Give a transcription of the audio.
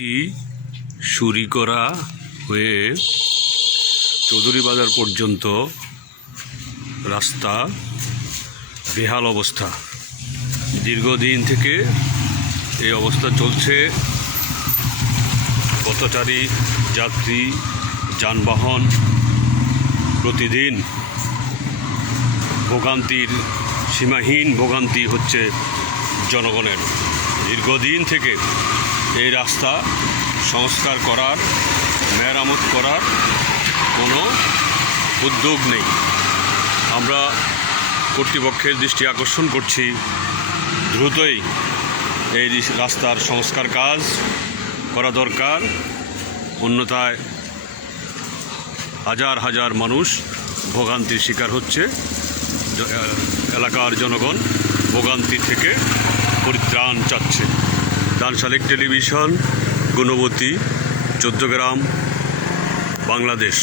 একটি সুরিকরা হয়ে চৌধুরী বাজার পর্যন্ত রাস্তা বেহাল অবস্থা। দীর্ঘদিন থেকে এই অবস্থা চলছে। পথচারী, যাত্রী, যানবাহন প্রতিদিন ভোগান্তির সীমাহীন ভোগান্তি হচ্ছে জনগণের। দীর্ঘদিন থেকে এই রাস্তা সংস্কার করার, মেরামত করার কোনো উদ্যোগ নেই। আমরা কর্তৃপক্ষের দৃষ্টি আকর্ষণ করছি, দ্রুতই এই রাস্তার সংস্কার কাজ করা দরকার। অন্যথায় হাজার হাজার মানুষ ভোগান্তির শিকার হচ্ছে। এলাকার জনগণ ভোগান্তি থেকে পরিত্রাণ চাচ্ছে। ডানশালিক টেলিভিশন, গুণবতী, চৌদ্দগ্রাম, বাংলাদেশ।